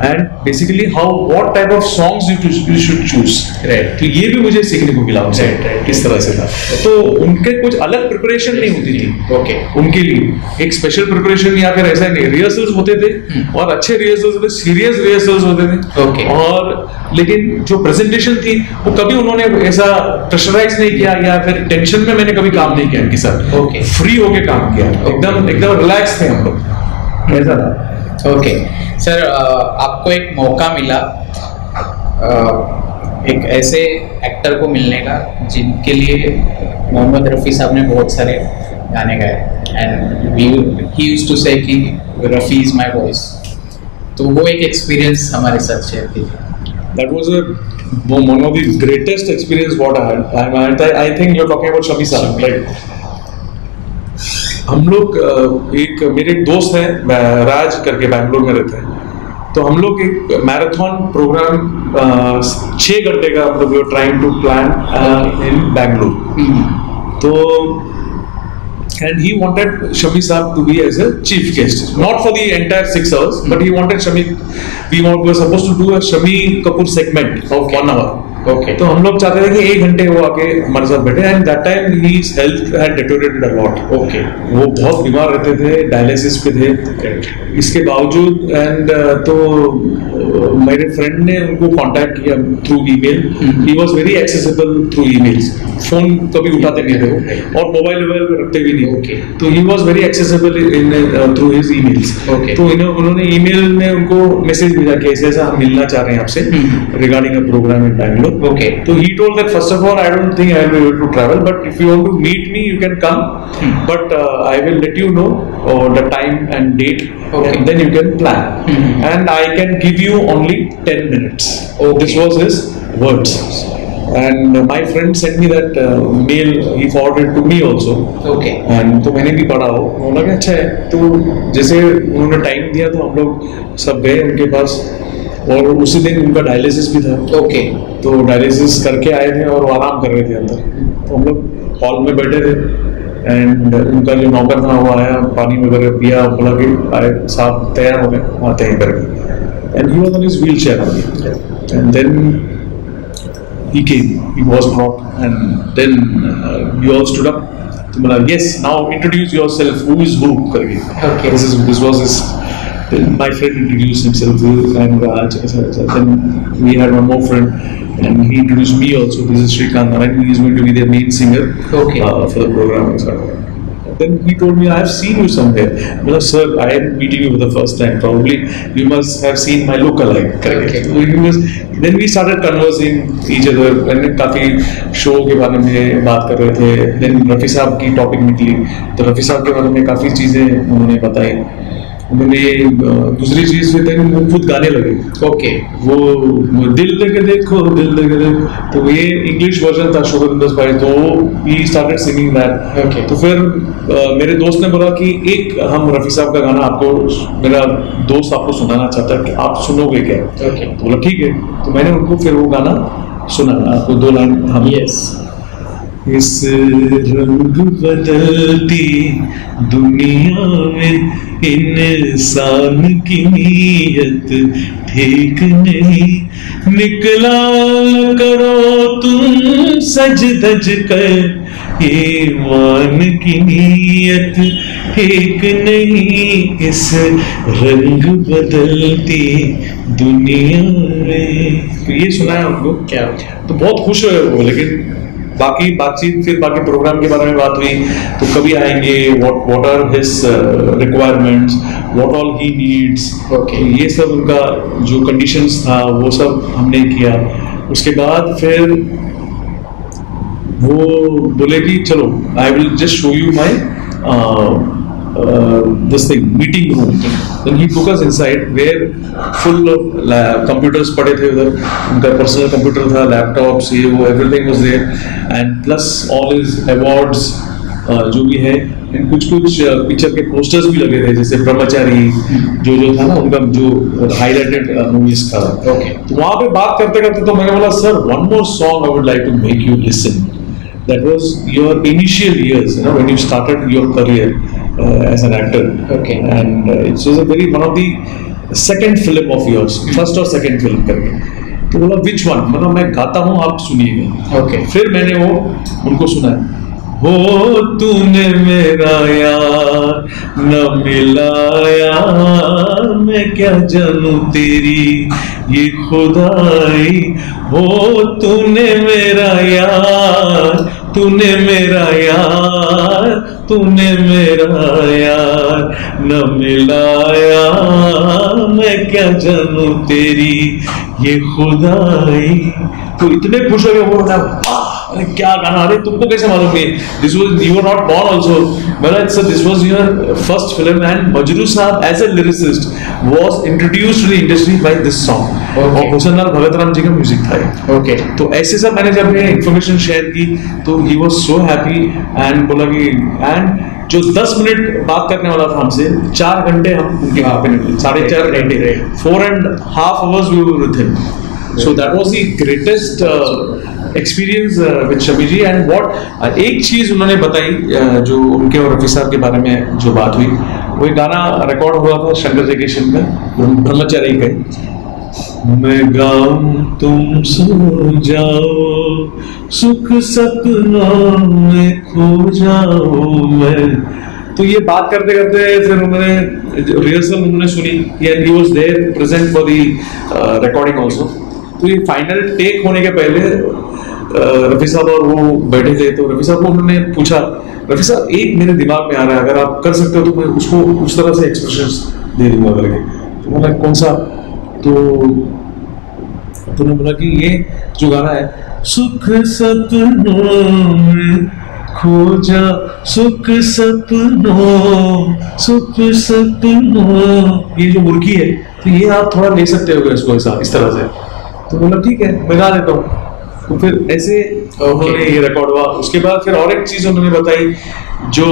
and basically how what type of songs you should choose, right, तो ये भी मुझे सीखने को मिला उनसे, Right. किस तरह से था। तो उनके कुछ अलग प्रिपरेशन नहीं होती थी, ओके, उनके लिए एक स्पेशल प्रिपरेशन या फिर ऐसा नहीं, रिहर्सल्स होते थे और अच्छे रिहर्सल्स होते, सीरियस रिहर्सल्स होते थे। ओके। और लेकिन जो प्रेजेंटेशन थी वो कभी उन्होंने ऐसा प्रेशराइज नहीं किया या फिर टेंशन में मैंने कभी काम नहीं किया इनके साथ। ओके। फ्री होके काम किया, एकदम रिलैक्स थे हम लोग, ऐसा था। ओके सर, आपको एक मौका मिला एक ऐसे एक्टर को मिलने का जिनके लिए मोहम्मद रफ़ी साहब ने बहुत सारे गाने गाए, एंड ही यूज्ड टू से कि रफ़ी इज माय वॉइस, तो वो एक एक्सपीरियंस हमारे साथ शेयर कीजिए। That was one of the greatest experience what I had. I think you're talking about Shami Sahab, right? हम लोग एक मेरे एक दोस्त हैं राज करके, बैंगलोर में रहते हैं, तो हम लोग एक मैराथन प्रोग्राम 6 घंटे का हम लोग trying to plan in Bangalore, तो and he wanted Shami Saab to be as a chief guest, not for the entire 6 hours, but he wanted Shami, we were supposed to do a Shami Kapoor segment of 1 hour. Okay. तो हम लोग चाहते थे कि 1 घंटे वो आके हमारे साथ बैठे, and that time his health had deteriorated a lot. Okay, वो बहुत बीमार रहते थे, डायलिसिस पे थे, इसके बावजूद एंड तो मेरे फ्रेंड ने उनको कांटेक्ट किया through email, he was very accessible through emails, phone कभी उठाते नहीं थे वो, और मोबाइल रखते भी नहीं, Okay. तो he was very accessible in through his emails. Okay. तो उन्होंने ईमेल में उनको मैसेज भेजा कि ऐसे ऐसा हम मिलना चाह रहे हैं आपसे regarding a program in Bangalore. Okay. So he told that first of all, I don't think I will be able to travel, but if you want to meet me, you can come. But I will let you know the time and date, Okay. and then you can plan. And I can give you only 10 minutes. Okay. This was his words. and my friend sent me that mail, he forwarded to me also. Okay. And तो मैंने भी पढ़ा हो, उन्होंने कहा अच्छा है। तो जैसे उन्होंने टाइम दिया तो हम लोग सब गए उनके पास, और उसी दिन उनका डायलिसिस भी था। Okay. तो डायलिसिस करके आए थे और वो आराम कर रहे थे अंदर। तो हम लोग हॉल में बैठे थे, एंड उनका जो नौकर था वो आया, पानी वगैरह पिया, बोला कि आए साहब तैयार हो गए, आते हैं करके। And he was on his wheelchair, and then he came, he was brought, and then we all stood up. तो बोला yes, now introduce yourself, who is who करके। Okay. This was his. Then my friend introduced himself, and Raj. Then we had one more friend, and he introduced me also. This is Shrikant Narayan. He is going to be the main singer Okay. For the program. Then he told me, I have seen you somewhere. I said, sir, I am meeting you for the first time. Probably you must have seen my lookalike. Okay. Then we started conversing each other. And काफी show के बारे में बात कर रहे थे. Then Rafi साहब की टॉपिक निकली, तो रफी साहब के बारे में काफी चीजें उन्होंने बताई। उन्होंने दूसरी चीज में थे वो खुद गाने लगे। Okay. वो दिल लगे देखो, दिल लगे देखो, तो ये इंग्लिश वर्जन था शोभन भाई, तो he started singing that. Okay. तो फिर मेरे दोस्त ने बोला कि एक हम रफी साहब का गाना आपको, मेरा दोस्त आपको सुनाना चाहता है, कि आप सुनोगे क्या? Okay. तो बोला ठीक है। तो मैंने उनको फिर वो गाना सुना, आपको 2 लाइन हम। Yes. इस रंग बदलती दुनिया में इंसान की नीयत ठीक नहीं, निकला करो तुम सज धज कर, ईमान की नीयत ठीक नहीं, इस रंग बदलती दुनिया में। तो ये सुना है उनको, क्या? तो बहुत खुश हुए वो। लेकिन बाकी बातचीत, फिर बाकी प्रोग्राम के बारे में बात हुई, तो कभी आएंगे, what are his requirements, what all he needs. Okay. ये सब उनका जो कंडीशंस था वो सब हमने किया। उसके बाद फिर वो बोले कि चलो I will just show you my this thing, meeting room. Then he took us inside, where full of computers पड़े थे उधर, उनका पर्सनल कंप्यूटर था, लैपटॉप्स, ये वो, everything was there, and plus all his awards जो भी है, कुछ पिक्चर के पोस्टर्स भी लगे थे, जैसे ब्रह्मचारी जो था ना उनका, जो हाईलाइटेड मूवीज था। Okay. तो वहाँ पे बात करते करते तो मैंने बोला, sir one more song I would like to make you listen. That was your initial years, when you started your career as an actor. Okay. And it was one of the second film of yours, first or second film करके। तो बोला which one? मतलब मैं गाता हूँ, आप सुनिएगा। Okay. फिर मैंने वो उनको सुनाया, हो तूने मेरा यार न मिलाया, मैं क्या जानूं तेरी ये खुदाई, हो तूने मेरा यार, तूने मेरा यार, तूने मेरा यार न मिलाया, मैं क्या जानूं तेरी ये खुदाई। तो इतने खुश हो गए वो ना, अरे क्या गाना, अरे तुमको कैसे मालूम है? This was, you were not born also. Well, so this was your first film, and Majru Saab as a lyricist was introduced to the industry by this song. Okay. और हुसैन लाल भगत राम जी का म्यूजिक था। Okay. तो ऐसे सब मैंने जब ये information share की, तो he was so happy and बोला कि, and जो 10 मिनट बात करने वाला था हमसे, 4 घंटे हम उनके वहाँ पे निकले, 4.5 घंटे, 4.5 hours we were with him. So that was the greatest experience with Shami ji. and what एक चीज उन्होंने बताई जो उनके और रफी साहब के बारे में जो बात हुई, वो एक गाना रिकॉर्ड हुआ था शंकर जयकिशन में, ब्रह्मचारी का, मैं गाऊं तुम सो जाओ, सुख सपनों में खो जाओ मैं। तो ये बात करते करते फिर उन्होंने रिहर्सल उन्होंने सुनी, and he was there present for the recording also. तो ये फाइनल टेक होने के पहले रफी साहब और वो बैठे थे, तो रफी साहब को उन्होंने पूछा, रफी साहब एक मेरे दिमाग में आ रहा है, अगर आप कर सकते हो तो मैं उसको उस तरह से एक्सप्रेशंस दे दूंगा करके। तो बोला कौन सा? तो उन्होंने बोला कि ये जो गाना है, सुख सपनों में खो जा, सुख सपनों, सुख सपनों, ये जो मुर्गी है, तो ये आप थोड़ा ले सकते हो इसको ऐसा, इस तरह से। तो बोला ठीक है, मैं गा देता हूँ। तो फिर ऐसे उन्होंने ये रिकॉर्ड हुआ। उसके बाद फिर और एक चीज उन्होंने बताई, जो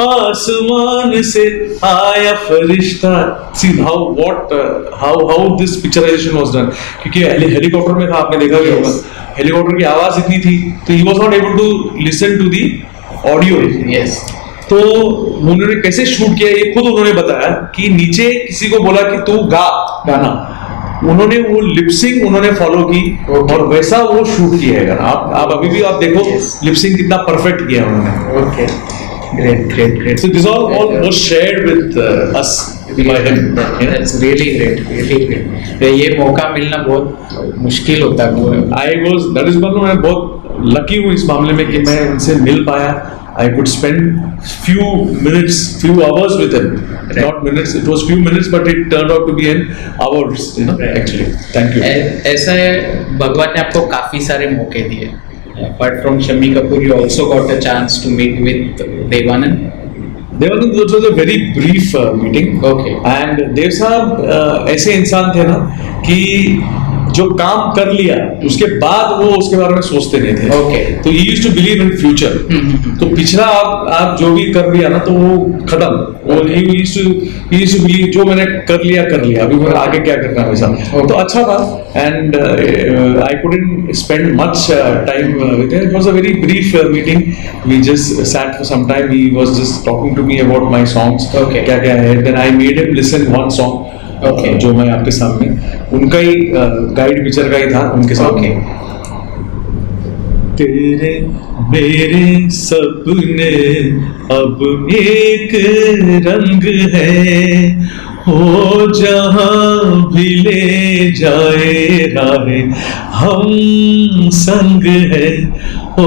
आसमान से आया फरिश्ता, see how this picturization was done, क्योंकि हेलीकॉप्टर में था, आपने देखा भी होगा, हेलीकॉप्टर की आवाज इतनी थी तो he was not able to listen to the audio. Yes, तो उन्होंने कैसे शूट किया ये खुद उन्होंने बताया कि नीचे किसी को बोला कि तू गाना, उन्होंने वो लिपसिंग उन्होंने फॉलो की और वैसा वो शूट किया है गाना। आप अभी भी आप देखो लिपसिंग कितना परफेक्ट किया उन्होंने। Okay, great. So this all was shared with us by him. That's really great. ये मौका मिलना बहुत मुश्किल होता है। That is one, मैं बहुत लकी हूँ इस मामले में कि मैं इनसे मिल पाया। I could spend few hours with him. Not minutes, it was few minutes, but it turned out to be an hours, actually. Thank you. ऐसा है, भगवान ने आपको काफी सारे मौके दिए। Apart from Shammi Kapoor, you also got a chance to meet with Devanand. Devanand, it was a very brief meeting. Okay. And Dev साहब ऐसे इंसान थे ना कि जो काम कर लिया उसके बाद वो उसके बारे में सोचते नहीं थे। Okay. तो he used to believe in future. तो पिछला आप जो भी कर लिया ना तो वो खत्म। वो he used to believe जो मैंने कर लिया अभी मुझे आगे क्या करना है वैसा। तो अच्छा था। And I couldn't spend much time with him. It was a very brief meeting. We just sat for some time. He was just talking to me about my songs. Okay. क्या है। Then I made him listen one song. Okay. जो मैं आपके सामने उनका ही guide picture का ही था उनके सामने। तेरे मेरे सपने अब एक रंग है, हो जहां भी ले जाए राहे हम संग है, ओ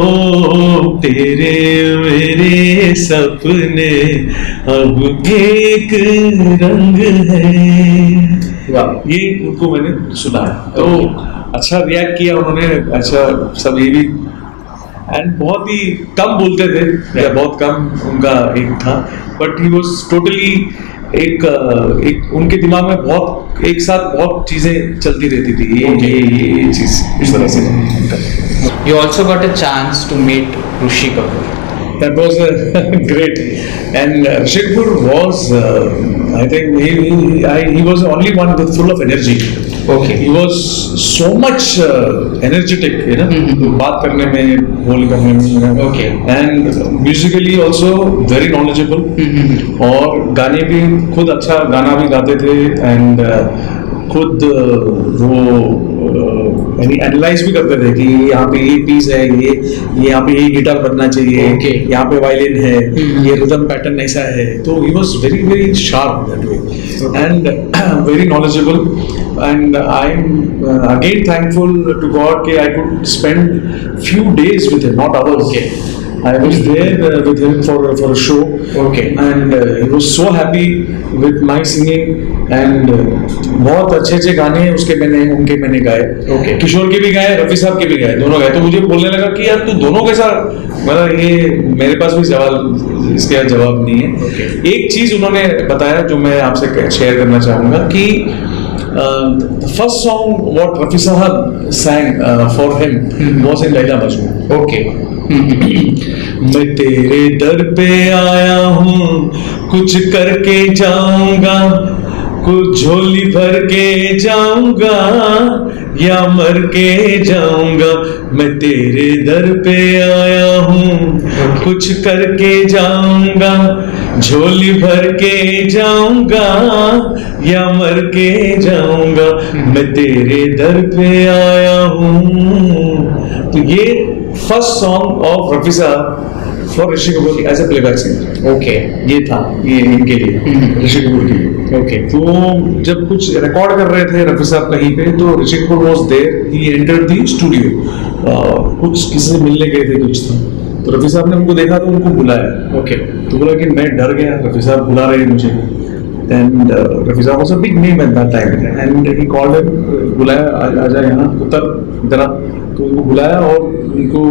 तेरे मेरे सपने अब एक रंग है। ये उनको मैंने सुना है तो अच्छा रिएक्ट किया उन्होंने। अच्छा सब ये भी, एंड बहुत ही कम बोलते थे या बहुत कम उनका एक था, बट ही वाज टोटली एक उनके दिमाग में बहुत एक साथ बहुत चीजें चलती रहती थी। ये चीज इस तरह से। You also got a chance to meet Rishi Kapoor. That was great, and Rishi Kapoor was, I think he was the only one with full of energy. Okay. He was so much energetic, बात करने में, बोल करने में, Okay. and musically also very knowledgeable. और गाने भी खुद अच्छा गाना भी गाते थे, and खुद वो एनालाइज भी करते थे कि यहाँ पे ये पीस है, ये यहाँ पे ये गिटार बनना चाहिए, यहाँ पे वायलिन है, ये रिदम पैटर्न ऐसा है। तो he was very very sharp that way and very knowledgeable, and I'm again thankful to God that I could spend few days with him, not hours. I was there with him for a show. Okay. And he was so happy with my singing, and बहुत अच्छे गाने उनके मैंने गाए। Okay. किशोर के भी गाए, रफी साहब के भी गाए, दोनों गाए। तो मुझे बोलने लगा कि यार तू दोनों कैसा, मतलब ये मेरे पास भी इसके जवाब नहीं है। Okay. एक चीज उन्होंने बताया जो मैं आपसे शेयर करना चाहूंगा कि the first song what Rafi Sahab sang for him was in Laila Majnun. Okay. मैं तेरे दर पे आया हूँ, कुछ करके जाऊंगा, कुछ झोली भर के जाऊंगा या मर के जाऊंगा। मैं तेरे दर पे आया हूँ, कुछ करके जाऊंगा, झोली भर के जाऊंगा या मर के जाऊंगा। मैं तेरे दर पे आया हूँ। तो ये फर्स्ट सॉन्ग ऑफ रफी साहब for Rishi Kapoor as a playback singer. Okay, ये था, ये इनके लिए, ऋषि कपूर के लिए। ओके। तो जब कुछ रिकॉर्ड कर रहे थे रफी साहब कहीं पे, तो Rishi Kapoor was there, he entered the studio. कुछ किसी से मिलने गए थे कुछ था, तो रफी साहब ने उनको देखा तो उनको बुलाया। ओके। तो बोला कि मैं डर गया, रफी साहब बुला रहे हैं मुझे। And Rafi Saab was a big name at that time, and he called him, बुलाया, आजा यहाँ उतर जरा। तो उनको बुलाया और उनको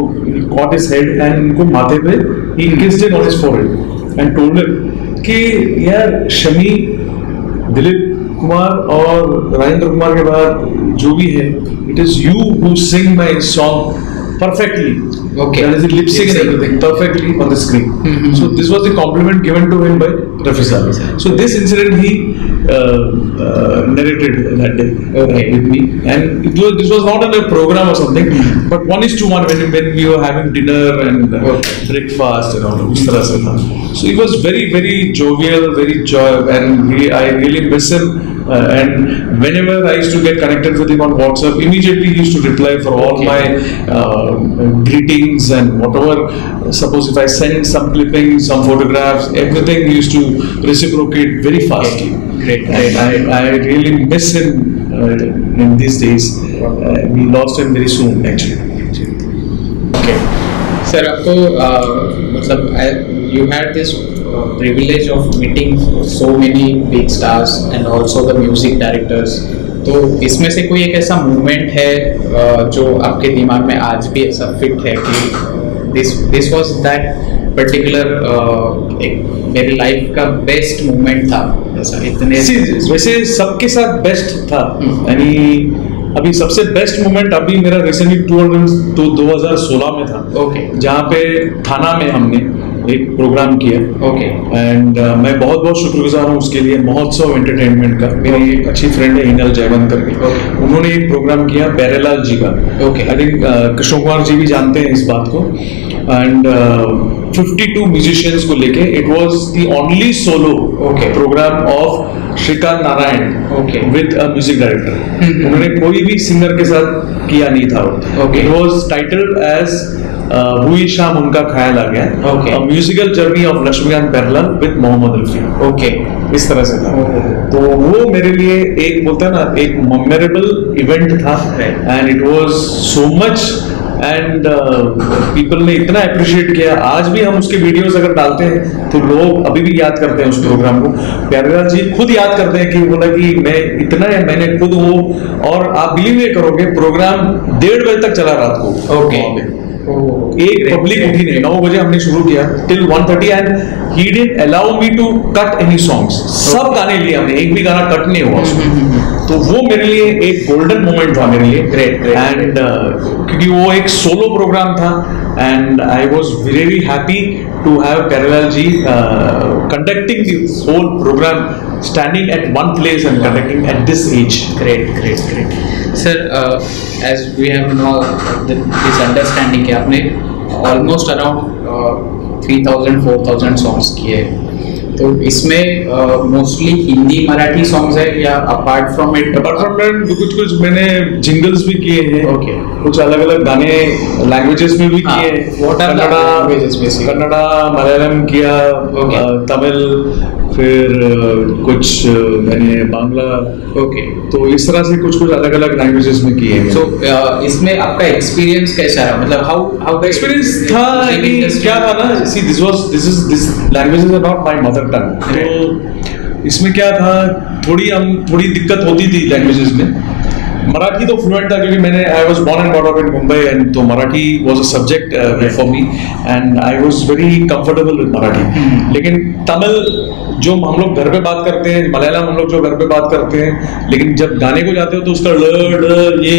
caught his head and उनको माथे पे he kissed him on his forehead and told him कि यार शमी, दिलीप कुमार और राजेंद्र कुमार के बाद जो भी है, it is you who sing my song perfectly. Okay. That is the lip sync and everything perfectly on the screen. So this was the compliment given to him by Rafi sir. So this incident he narrated that day with me, and this was not in a program or something, but 1:1 when we were having dinner and breakfast and all. उस तरह से था. So he was very very jovial, very and I really miss him. And whenever I used to get connected with him on WhatsApp, immediately he used to reply for all my greetings and whatever. Suppose if I send some clippings, some photographs, everything he used to reciprocate very fastly. Great. And I really miss him in these days. We lost him very soon actually. Okay. Sir, आपको मतलब you had this privilege of meeting so many big stars and also the music directors. तो इसमें से कोई एक ऐसा moment है जो आपके दिमाग में आज भी ऐसा फिट है कि this was that particular एक मेरी लाइफ का बेस्ट मोमेंट था ऐसा इतने वैसे सबके साथ बेस्ट था यानी अभी सबसे बेस्ट मोमेंट अभी मेरा रिसेंटली टूर 2016 में था जहाँ पे थाना में हमने एक प्रोग्राम किया एंड मैं बहुत बहुत शुक्रगुजार हूँ उसके लिए महोत्सव एंटरटेनमेंट का मेरी एक अच्छी फ्रेंड है हिनल जयवंत करके उन्होंने एक प्रोग्राम किया प्यारेलाल जी का आई थिंक कृष्ण कुमार जी भी जानते हैं इस बात को एंड 52 म्यूजिशियंस को लेके it was the only solo program of Shrikant Narayan with a music director उन्होंने कोई भी सिंगर के साथ किया नहीं था इट वाज टाइटल्ड एज हुई शाम उनका ख्याल आ गया musical journey of Laxmikant Pyarelal with Mohammed Rafi इस तरह से था तो वो मेरे लिए एक बोलता है ना एक मेमोरेबल इवेंट था and it was so much and people ने इतना अप्रिशिएट किया आज भी हम उसके वीडियोस अगर डालते हैं तो लोग अभी भी याद करते हैं उस प्रोग्राम को प्यारेलाल जी खुद याद करते हैं कि बोला कि मैं इतना है मैंने खुद वो और आप बिलीव नहीं करोगे प्रोग्राम 1:30 बजे तक चला रात को एक पब्लिक उठी नहीं 9 बजे हमने शुरू किया till 1:30 and he didn't allow me to cut any songs सब गाने लिए हमने एक भी गाना कट नहीं हुआ तो वो मेरे लिए एक गोल्डन मोमेंट था मेरे लिए एंड क्योंकि वो एक सोलो प्रोग्राम था and I was very happy to have Pyarelal ji conducting the whole program standing at one place and conducting at this age. Great. Sir, as we have now this understanding कि आपने almost around 3,000-4,000 songs किए तो इसमें mostly Hindi Marathi songs है या apart from it कुछ मैंने jingles भी किए हैं कुछ अलग अलग गाने लैंग्वेजेस में भी किए हैं कन्नड़ा मलयालम किया तमिल फिर कुछ मैंने बांग्ला तो इस तरह से कुछ अलग अलग लैंग्वेजेस में किए हैं तो इसमें आपका एक्सपीरियंस कैसा रहा मतलब हाउ एक्सपीरियंस था क्या था ना see this languages are not my mother tongue तो इसमें क्या था थोड़ी दिक्कत होती थी लैंग्वेजेस में मराठी तो फ्लुएंट था क्योंकि I was born and brought up in Mumbai and तो Marathi was a subject for me and I was very comfortable with Marathi लेकिन तमिल जो हम लोग घर पे बात करते हैं मलयालम हम लोग जो घर पे बात करते हैं लेकिन जब गाने को जाते हो तो उसका ल ये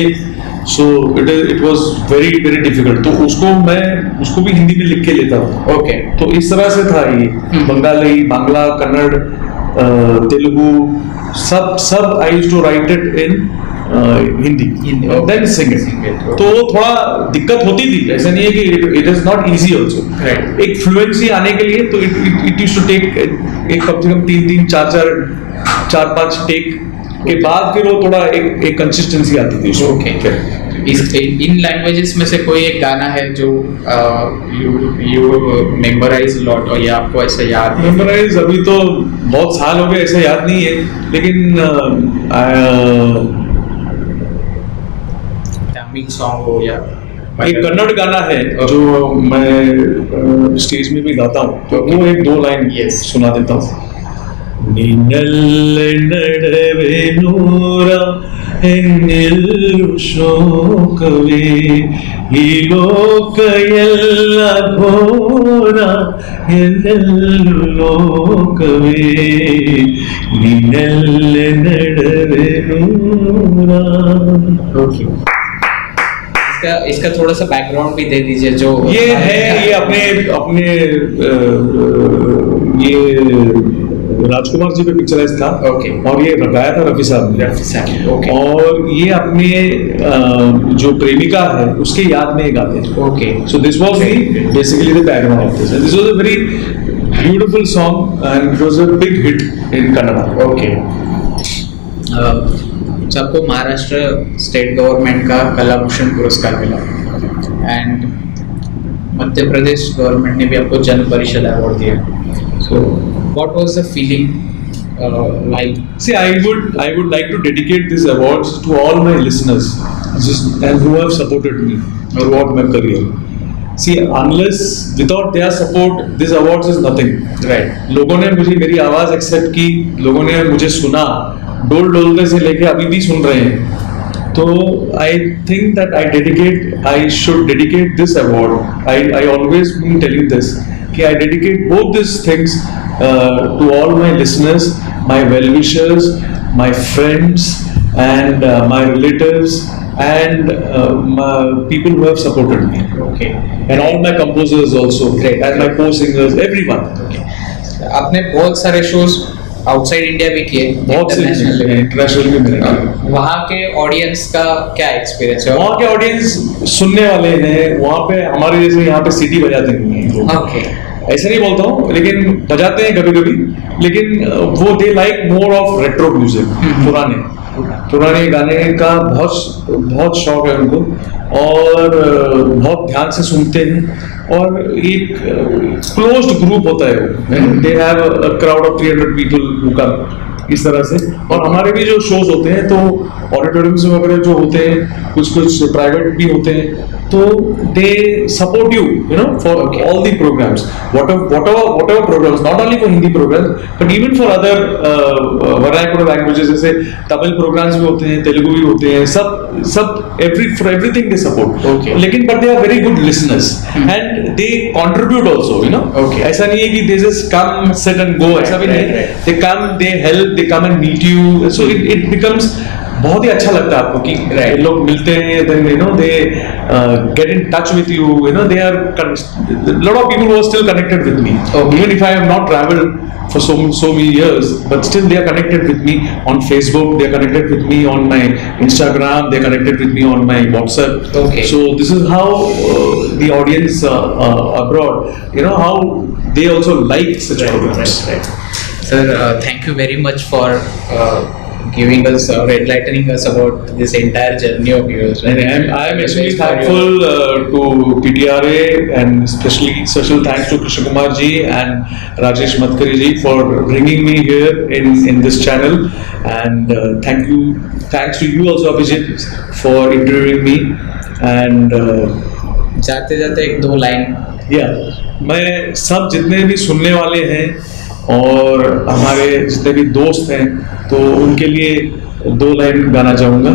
so it was very very difficult तो उसको भी हिंदी में लिख के लेता था तो इस तरह से था ये बंगाली बांग्ला कन्नड़ तेलुगु सब I used to write it in Hindi then sing it तो थोड़ा दिक्कत होती थी ऐसा नहीं है कि it is not easy also एक फ्लुएंसी आने के लिए तो इट यूज्ड टू टेक एक कम से कम 3 4 टेक के बाद फिर वो थोड़ा एक कंसिस्टेंसी आती थी इन लैंग्वेजेस में से कोई एक गाना है जो यू मेमोराइज लॉट और या आपको ऐसा याद मेमोराइज अभी तो बहुत साल हो गए ऐसा याद नहीं है लेकिन तमिल सॉन्ग हो या एक कन्नड़ गाना है जो मैं स्टेज में भी गाता हूँ तो वो एक 2 लाइन सुना देता हूँ निन्नल्ले नडवे नूरा ಎನ್ನೆಲ್ಲೂ ಶೋಕವೇ ಈ ಲೋಕ ಎಲ್ಲ ಘೋರ ಎಲ್ಲೆಲ್ಲೂ ಲೋಕವೇ ನಿನ್ನೆಲ್ಲ ओके, इसका थोड़ा सा बैकग्राउंड भी दे दीजिए। जो ये अपने ये राजकुमार जी पे पिक्चराइज था। ओके। और ये गाया था रफी साहब ने। ओके। और ये अपने जो प्रेमिका है उसके याद में गाते हैं। Okay. So this was basically the background of this. And this was a very beautiful song and it was a big hit in Kannada. Okay. सबको महाराष्ट्र स्टेट गवर्नमेंट का कला भूषण पुरस्कार मिला एंड मध्य प्रदेश गवर्नमेंट ने भी आपको जन परिषद अवार्ड दिया। So what was the feeling like? See, I would like to dedicate these awards to all my listeners and who have supported me throughout my career. See, unless without their support, this awards is nothing. Right. लोगों ने मुझे मेरी आवाज accept की, लोगों ने मुझे सुना, डोल डोलने से लेके अभी भी सुन रहे हैं। तो I think that I should dedicate this award. I always been telling this कि I dedicate both these things to all my listeners, my well-wishers, my friends, and my relatives, and my people who have supported me. Okay. And all my composers also. Great. And my co-singers, everyone. Okay. आपने बहुत सारे shows outside India भी किए, बहुत से international भी मैंने किए। वहाँ के ऑडियंस का क्या एक्सपीरियंस है? वहाँ के ऑडियंस सुनने वाले हैं, वहाँ पे हमारे जैसे यहाँ पे सीटी बजाते नहीं हैं। ओके। ऐसे नहीं बोलता हूँ, लेकिन बजाते हैं कभी कभी, लेकिन वो they like more of retro music, पुराने गाने का बहुत शौक है उनको और बहुत ध्यान से सुनते हैं। और एक क्लोज्ड ग्रुप होता है वो, they have a crowd of 300 people who come, इस तरह से। और हमारे भी जो शोज होते हैं तो ऑडिटोरियम्स वगैरह जो होते हैं, कुछ प्राइवेट भी होते हैं, तो they support you know for all the programs, whatever programs, not only for Hindi programs but even for other vernacular languages, जैसे तमिल प्रोग्राम्स भी होते हैं, तेलुगु भी होते हैं, सब everything they support. Okay. लेकिन but they are very good listeners and they contribute also, you know. Okay. ऐसा नहीं है कि they just come sit and go, ऐसा भी नहीं। They come, they help, they come and meet you, so it becomes बहुत ही अच्छा लगता है आपको कि लोग मिलते हैं, then you know they get in touch with you, you know they are lot of people who are still connected with me. Even if I have not traveled for so many years, but still they are connected with me on Facebook, they are connected with me on my Instagram, they are connected with me on my WhatsApp. Okay. So this is how the audience abroad, you know, how they also like such programs. Right. Sir, thank you very much for giving us or enlightening us about this entire journey of yours. And I am actually thankful to PTRA and especially special thanks to Krishna Kumar ji and Rajesh Matkari ji for bringing me here in this channel. And thanks to you also Abhijit for interviewing me. And जाते जाते एक दो line. मैं सब जितने भी सुनने वाले हैं और हमारे जितने भी दोस्त हैं तो उनके लिए 2 लाइन गाना चाहूंगा,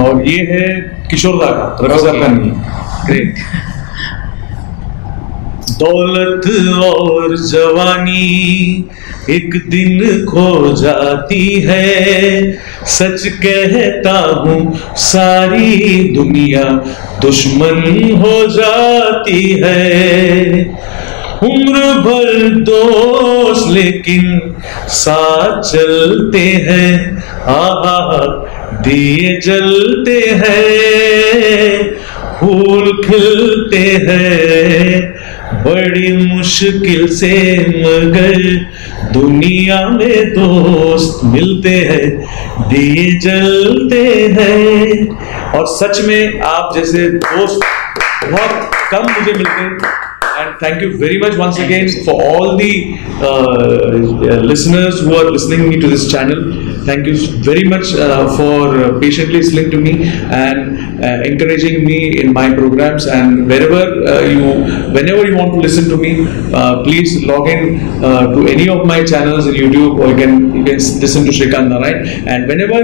और ये है किशोर दा का, रफी साहब का नहीं। ग्रेट। दौलत और जवानी एक दिन खो जाती है, सच कहता हूँ सारी दुनिया दुश्मन हो जाती है। उम्र भर दोस्त लेकिन साथ चलते हैं, दिए जलते हैं, फूल खिलते हैं, बड़ी मुश्किल से मगर दुनिया में दोस्त मिलते हैं, दिए जलते हैं। और सच में आप जैसे दोस्त बहुत कम मुझे मिलते हैं। And thank you very much once again for all the listeners who are listening to me to this channel. Thank you very much for patiently listening to me and encouraging me in my programs. And whenever you want to listen to me, please log in to any of my channels in YouTube, or you can listen to Shrikant Narayan. And whenever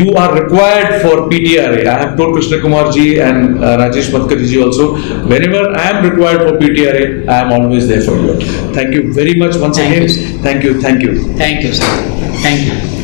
you are required for PTRA, I have told Krishna Kumar ji and Rajesh Matkari ji also, whenever I am required for PTRA, I am always there for you. Thank you very much once again. Thank you, sir. Thank you.